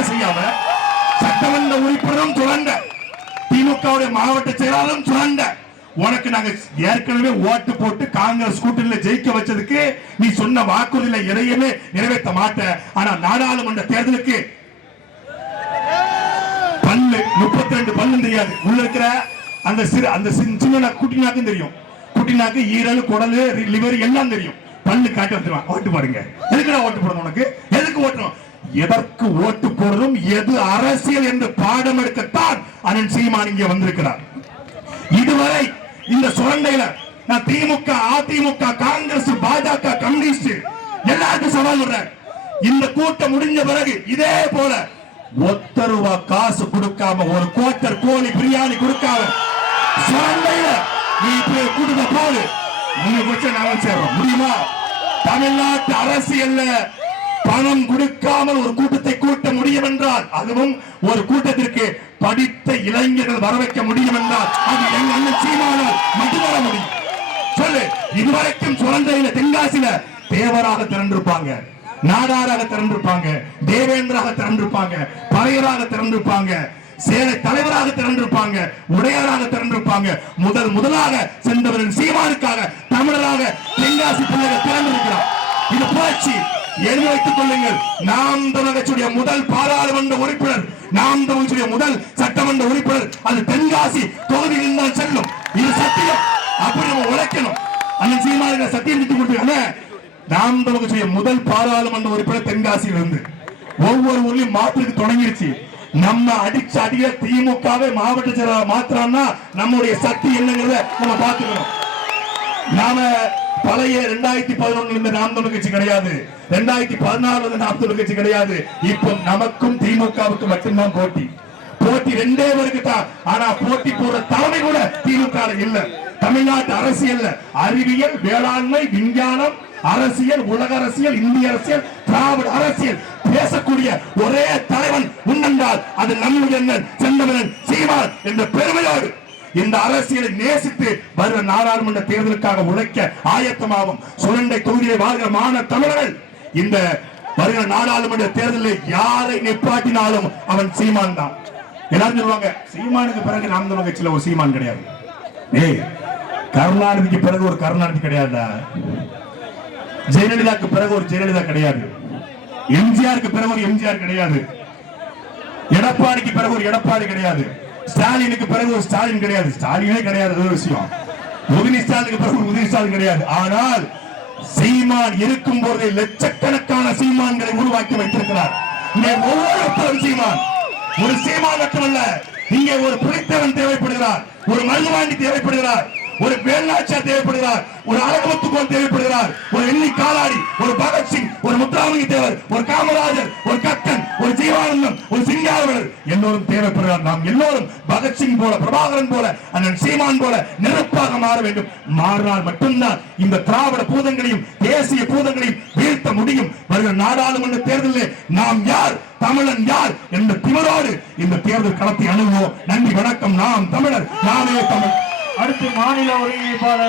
வேலை செய்யாம சட்டமன்ற உறுப்பினரும் சுரண்ட. திமுகவுடைய மாவட்ட செயலாளரும் சுரண்ட. உனக்கு நாங்க ஏற்கனவே ஓட்டு போட்டு காங்கிரஸ் கூட்டணியில ஜெயிக்க வச்சதுக்கு நீ சொன்ன வாக்குறுதியில எதையுமே நிறைவேற்ற மாட்ட. ஆனா நாடாளுமன்ற தேர்தலுக்கு பல்லு முப்பத்தி ரெண்டு பல்லு தெரியாது. உள்ள இருக்கிற அந்த சிறு அந்த சின்ன குட்டினாக்கும் தெரியும். குட்டினாக்கு ஈரல் குடல் லிவர் எல்லாம் தெரியும். பல்லு காட்டி வந்துருவான். ஓட்டு பாருங்க எதுக்குடா ஓட்டு போடணும் உனக்கு? எதுக்கு ஓட்டணும்? எதற்கு ஓட்டு போடுறதும் எது அரசியல் என்று பாடம் எடுக்கத்தான் அண்ணன் சீமான் இங்கே வந்திருக்கிறார். இதுவரை இந்த சுரண்டையில நான் திமுக அதிமுக காங்கிரஸ் பாஜக கம்யூனிஸ்ட் எல்லாருக்கும் சவால் விடுறேன். இந்த கூட்டம் முடிஞ்ச பிறகு இதே போல ஒத்த ரூபா காசு கொடுக்காம ஒரு கோட்டர் கோழி பிரியாணி கொடுக்காம சுரண்டையில நீ இப்ப கூட்டத்தை போடு நீங்க பிரச்சனை நாங்கள் சேர்றோம். முடியுமா? தமிழ்நாட்டு அரசியல்ல பணம் கொடுக்காமல் ஒரு கூட்டத்தை கூட்ட முடியும் என்றால் அதுவும் ஒரு கூட்டத்திற்கு படித்த இளைஞர்கள் வர வைக்க முடியும் என்றால் அது எங்க அண்ணன் சீமானால் மட்டும் வர முடியும். சொல்லு இதுவரைக்கும் சுரந்தையில தென்காசியில தேவராக திரண்டிருப்பாங்க நாடாராக திரண்டிருப்பாங்க தேவேந்திராக திரண்டிருப்பாங்க பறையராக திரண்டிருப்பாங்க சேலை தலைவராக திரண்டிருப்பாங்க உடையராக திரண்டிருப்பாங்க. முதல் முதலாக சென்றவரின் சீமானுக்காக தமிழராக தென்காசி பிள்ளைகள் திரண்டிருக்கிறார். இது புரட்சி. எழுதி வைத்துக் கொள்ளுங்கள். நாம் தமிழகத்துடைய முதல் பாராளுமன்ற உறுப்பினர் நாம் தமிழகத்துடைய முதல் சட்டமன்ற உறுப்பினர் அது தென்காசி தொகுதியில் தான் செல்லும். இது சத்தியம். அப்படி நம்ம உழைக்கணும். அண்ணன் சீமான சத்தியம் விட்டு கொடுத்துருக்காங்க நாம் தமிழகத்துடைய முதல் பாராளுமன்ற உறுப்பினர் தென்காசியில் இருந்து ஒவ்வொரு ஊர்லயும் மாற்றுக்கு தொடங்கிருச்சு நம்ம அடிச்ச அடிய திமுகவே மாவட்ட செயலாளர் மாத்திரம்னா நம்முடைய சக்தி என்னங்கிறத நம்ம பாத்துக்கணும் நாம பழைய ரெண்டாயிரத்தி பதினொன்னுல இருந்து நாம் தமிழ் கட்சி கிடையாது. ரெண்டாயிரத்தி பதினாலு இருந்த நாம் தமிழ் கட்சி கிடையாது. இப்போ நமக்கும் திமுகவுக்கு மட்டும்தான் போட்டி. போட்டி ரெண்டே பேருக்கு தான். ஆனா போட்டி போடுற தலைமை கூட திமுக இல்ல. தமிழ்நாட்டு அரசியல் அறிவியல் வேளாண்மை விஞ்ஞானம் அரசியல் உலக அரசியல் இந்திய அரசியல் திராவிட அரசியல் பேசக்கூடிய ஒரே தலைவன் உண்டென்றால் அது நம்முடைய செந்தமனன் சீமான் என்ற பெருமையோடு இந்த அரசியலை நேசித்து வருகிற நாடாளுமன்ற தேர்தலுக்காக உழைக்க ஆயத்தமாகும். சுரண்டை தொகுதியை வாழ்கிற மாண தமிழர்கள் இந்த வருகிற நாடாளுமன்ற தேர்தலில் யாரை நிப்பாட்டினாலும் அவன் சீமான் தான். எல்லாரும் சொல்லுவாங்க சீமானுக்கு பிறகு நாம் தமிழ் கட்சியில் ஒரு சீமான் கிடையாது. ஏய் கருணாநிதிக்கு பிறகு ஒரு கருணாநிதி கிடையாதா ஜெயலலிதாக்கு பிறகு ஒரு ஜெயலலிதா கிடையாது. எம்ஜிஆருக்கு பிறகு ஒரு எம்ஜிஆர் கிடையாது. எடப்பாடிக்கு பிறகு ஒரு எடப்பாடி கிடையாது. ஸ்டாலினுக்கு பிறகு ஒரு ஸ்டாலின் கிடையாது. ஸ்டாலினே கிடையாது அது ஒரு விஷயம். உதவி ஸ்டாலினுக்கு பிறகு உதவி ஸ்டாலின் கிடையாது. ஆனால் சீமான் இருக்கும் போதே லட்சக்கணக்கான சீமான்களை உருவாக்கி வைத்திருக்கிறார். இங்கே ஒவ்வொருத்தரும் சீமான். ஒரு சீமான் மட்டுமல்ல இங்கே ஒரு புலித்தவன் தேவைப்படுகிறார் ஒரு மருதுவாண்டி தேவைப்படுகிறார் ஒரு வேலாட்சியார் தேவைப்படுகிறார் ஒரு அழகமுத்துக்கோன் தேவைப்படுகிறார் ஒரு எண்ணி காலாடி ஒரு பகத்சிங் ஒரு முத்துராமலிங்க தேவர் ஒரு காமராஜர் ஒரு கக்கன் ஒரு ஜீவானந்தம் ஒரு சிங்காரவர் எல்லோரும் தேவைப்படுகிறார் நாம் எல்லோரும் பகத்சிங் போல பிரபாகரன் போல அண்ணன் சீமான் போல நெருப்பாக மாற வேண்டும். மாறினால் மட்டும்தான் இந்த திராவிட பூதங்களையும் தேசிய பூதங்களையும் வீழ்த்த முடியும். வருகிற நாடாளுமன்ற தேர்தலில் நாம் யார் தமிழன் யார் என்ற திமிரோடு இந்த தேர்தல் களத்தை அணுகுவோம். நன்றி வணக்கம். நாம் தமிழர் நாமே தமிழ். அடுத்து மாநில ஒருங்கிணைப்பாளர்